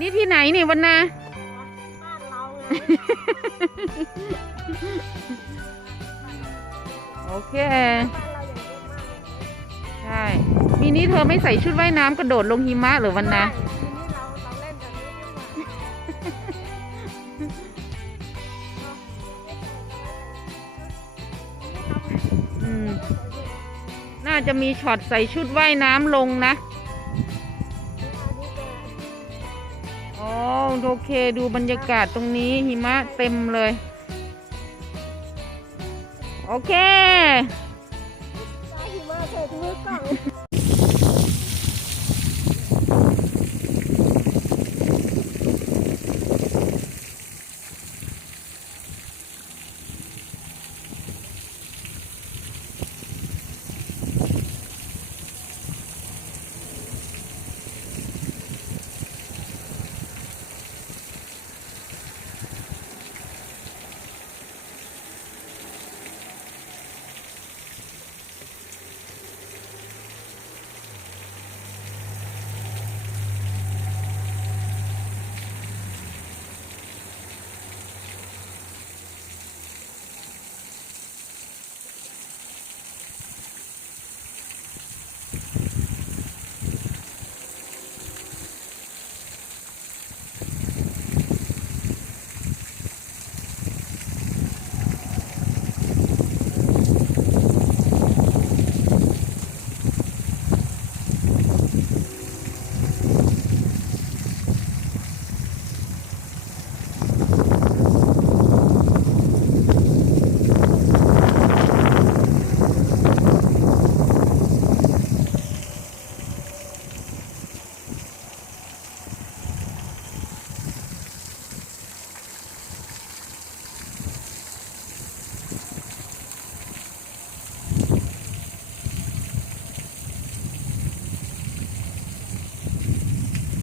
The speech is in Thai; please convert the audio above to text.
นี่ที่ไหนนี่วันนาบ้านเราไงโอเค บ้านเราอย่างเยอะมากเลยใช่ปีนี้เธอไม่ใส่ชุดว่ายน้ำกระโดดลงหิมะเหรือวันนา ใช่ทีนี้เราเราเล่นแบบนี้ดีกว่าอืม น่าจะมีช็อตใส่ชุดว่ายน้ำลงนะ โอเคดูบรรยากาศตรงนี้หิมะเต็มเลย โอเค หิมะเส่ถุงมือกล่อง